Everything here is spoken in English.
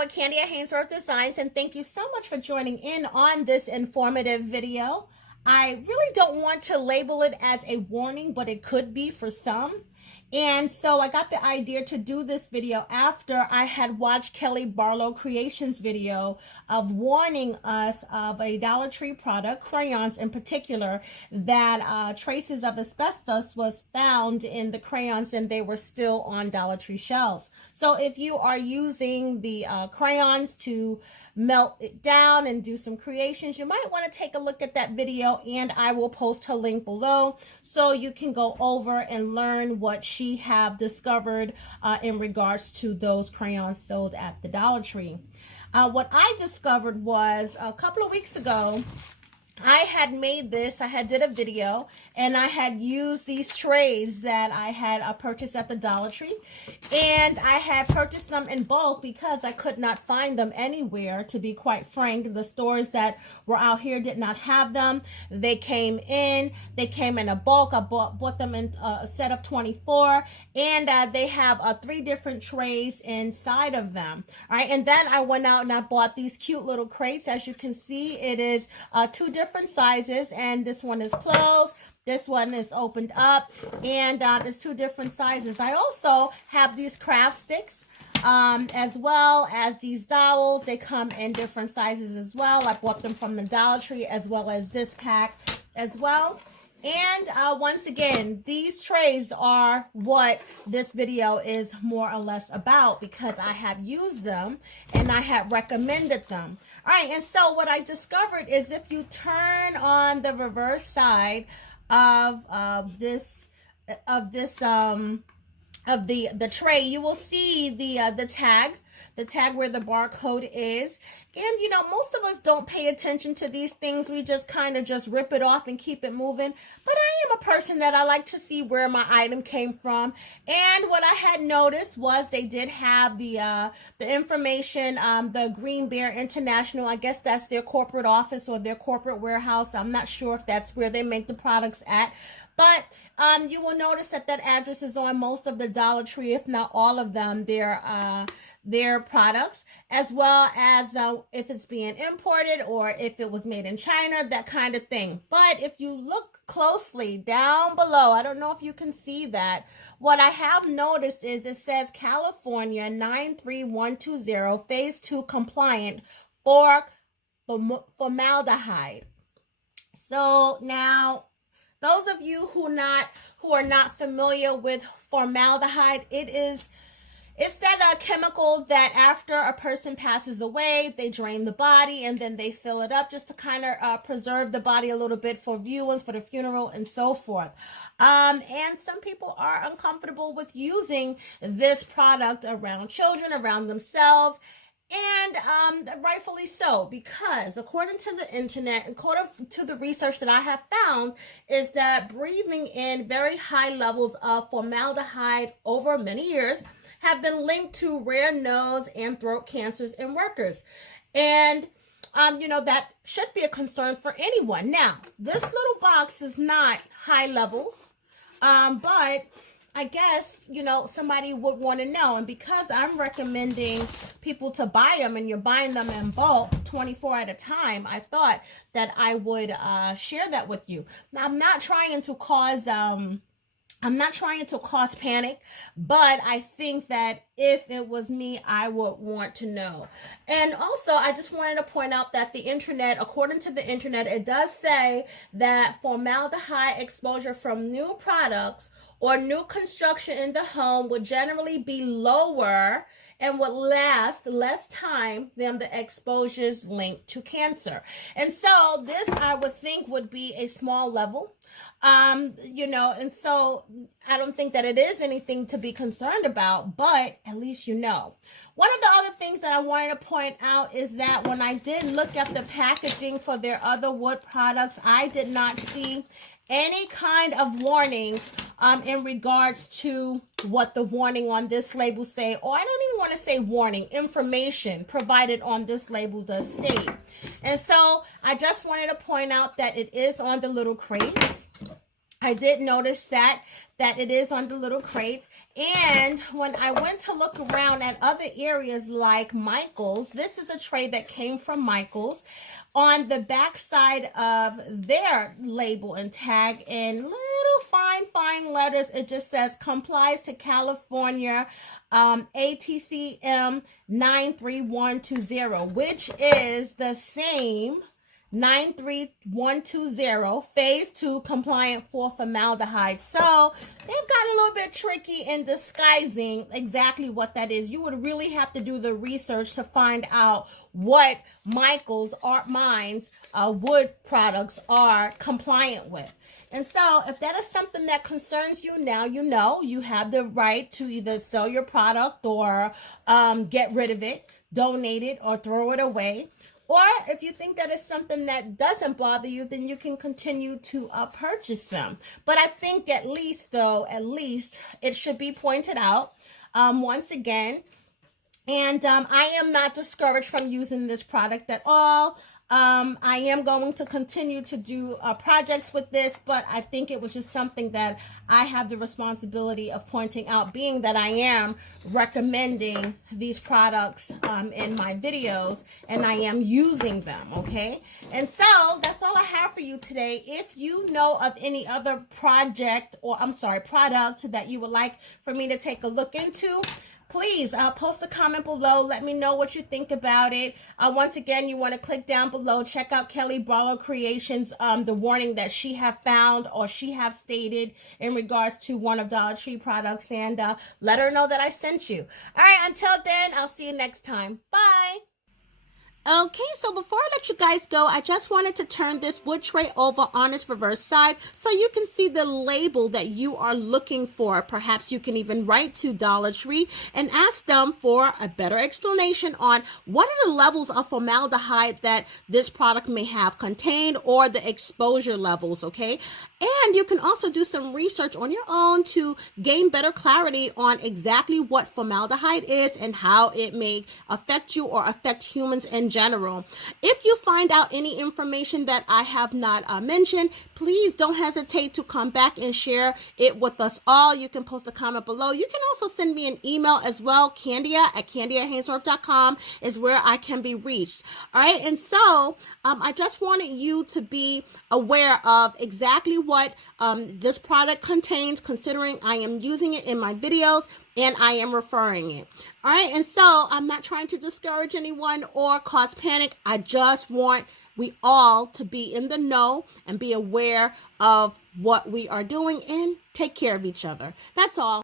Hello, Kandia Haynesworth Designs, and thank you so much for joining in on this informative video. I really don't want to label it as a warning, but it could be for some. And so I got the idea to do this video after I had watched Kelly Barlow Creations video of warning us of a Dollar Tree product, crayons in particular, that traces of asbestos was found in the crayons and they were still on Dollar Tree shelves. So if you are using the crayons to melt it down and do some creations, you might want to take a look at that video, and I will post her link below so you can go over and learn what she have discovered in regards to those crayons sold at the Dollar Tree. What I discovered was a couple of weeks ago, I had made this, I had did a video, and I had used these trays that I had purchased at the Dollar Tree, and I had purchased them in bulk because I could not find them anywhere, to be quite frank. The stores that were out here did not have them. They came in a bulk. I bought them in a set of 24, and they have 3 different trays inside of them. All right, and then I went out and I bought these cute little crates. As you can see, it is 2 different sizes, and this one is closed, this one is opened up, and it's 2 different sizes. I also have these craft sticks as well as these dowels. They come in different sizes as well. I bought them from the Dollar Tree, as well as this pack as well. And once again, these trays are what this video is more or less about, because I have used them and I have recommended them. All right, and so what I discovered is if you turn on the reverse side of the tray, you will see the tag where the barcode is. And you know, most of us don't pay attention to these things. We just kind of just rip it off and keep it moving. But I am a person that I like to see where my item came from. And what I had noticed was they did have the information, the Green Bear International. I guess that's their corporate office or their corporate warehouse. I'm not sure if that's where they make the products at. But you will notice that that address is on most of the Dollar Tree, if not all of them, their products, as well as if it's being imported or if it was made in China, that kind of thing. But if you look closely down below, I don't know if you can see that, what I have noticed is it says California 93120 phase 2 compliant for formaldehyde. So now, those of you who are not familiar with formaldehyde, it's that chemical that after a person passes away, they drain the body and then they fill it up just to kind of preserve the body a little bit for viewings, for the funeral, and so forth. And some people are uncomfortable with using this product around children, around themselves. And rightfully so, because according to the internet, according to the research that I have found, is that breathing in very high levels of formaldehyde over many years have been linked to rare nose and throat cancers in workers. And you know, that should be a concern for anyone. Now, this little box is not high levels, but I guess, you know, somebody would want to know. And because I'm recommending people to buy them, and you're buying them in bulk, 24 at a time, I thought that I would share that with you. Now, I'm not trying to cause panic, but I think that if it was me, I would want to know. And also, I just wanted to point out that the internet, according to the internet, it does say that formaldehyde exposure from new products or new construction in the home would generally be lower and would last less time than the exposures linked to cancer. And so this, I would think, would be a small level, you know, and so I don't think that it is anything to be concerned about, but at least you know. One of the other things that I wanted to point out is that when I did look at the packaging for their other wood products, I did not see any kind of warnings in regards to what the warning on this label say, or I don't even want to say warning, information provided on this label does state. And so I just wanted to point out that it is on the little crates. I did notice that it is on the little crates. And when I went to look around at other areas like Michael's, this is a tray that came from Michael's. On the back side of their label and tag in little fine letters, it just says complies to California ATCM 93120, which is the same 93120 phase 2 compliant for formaldehyde. So they've gotten a little bit tricky in disguising exactly what that is. You would really have to do the research to find out what Michael's Art Minds wood products are compliant with. And so if that is something that concerns you now, you know you have the right to either sell your product or get rid of it, donate it, or throw it away. Or if you think that it's something that doesn't bother you, then you can continue to purchase them. But I think at least it should be pointed out once again. And I am not discouraged from using this product at all. I am going to continue to do projects with this, but I think it was just something that I have the responsibility of pointing out, being that I am recommending these products in my videos and I am using them, okay? And so that's all I have for you today. If you know of any other product that you would like for me to take a look into, please post a comment below. Let me know what you think about it. Once again, you want to click down below. Check out Kelly Barlow Creations, the warning that she have found or she have stated in regards to one of Dollar Tree products, and let her know that I sent you. All right, until then, I'll see you next time. Bye. Okay, so before I let you guys go, I just wanted to turn this wood tray over on its reverse side so you can see the label that you are looking for. Perhaps you can even write to Dollar Tree and ask them for a better explanation on what are the levels of formaldehyde that this product may have contained or the exposure levels, okay? And you can also do some research on your own to gain better clarity on exactly what formaldehyde is and how it may affect you or affect humans in general. If you find out any information that I have not mentioned, please don't hesitate to come back and share it with us all. You can post a comment below. You can also send me an email as well. Kandia@Haynesworth.com is where I can be reached. All right, and so I just wanted you to be aware of exactly what this product contains, considering I am using it in my videos and I am referring it. All right, and so I'm not trying to discourage anyone or cause panic. I just want we all to be in the know and be aware of what we are doing and take care of each other. That's all.